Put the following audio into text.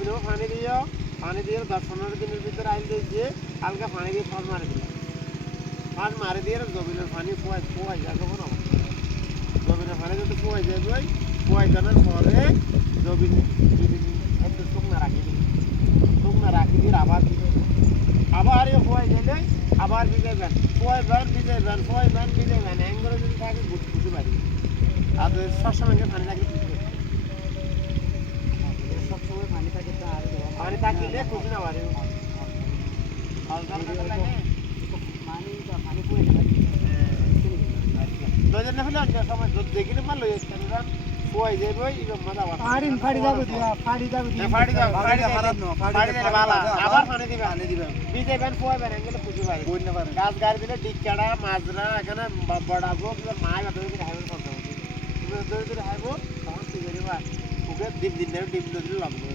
জমিনেও পানি দিও, পানি দিয়ে দশ পনেরো দিনের ভিতরে আইল দিয়ে হালকা পানি দিয়ে ফাঁস মারি দিল ফাঁস মারি দিয়ে জমিনের পানি পোয়াই পোয়াই যাবে কোনো জমিনের পানি যদি পোয়াই যাবে পোয়াই জানার পরে জমিন একটু শুকনা রাখি দিবি শুকনা রাখি দিয়ে আবার দিবে আবার এ পোয়াই গেলে আবার ভিজাইবেন পোয়াইবেন ভিজাইবেন পোয়াইবেন ভিজাইবেন অ্যাঙ্গলে যদি থাকে বুঝতে পারি আর যদি সবসময় পানি থাকে তো আর গাছ গাড়ি দিলে ডিকাড়া মাজরা এখানে বড়াবো কিংবা মায় বা ধরে হাইবেন করতে হবে। ধরে ধরে হাইবো তখন কি করিবা? ওকে ডিম দিন ডিম দিলে লাগবে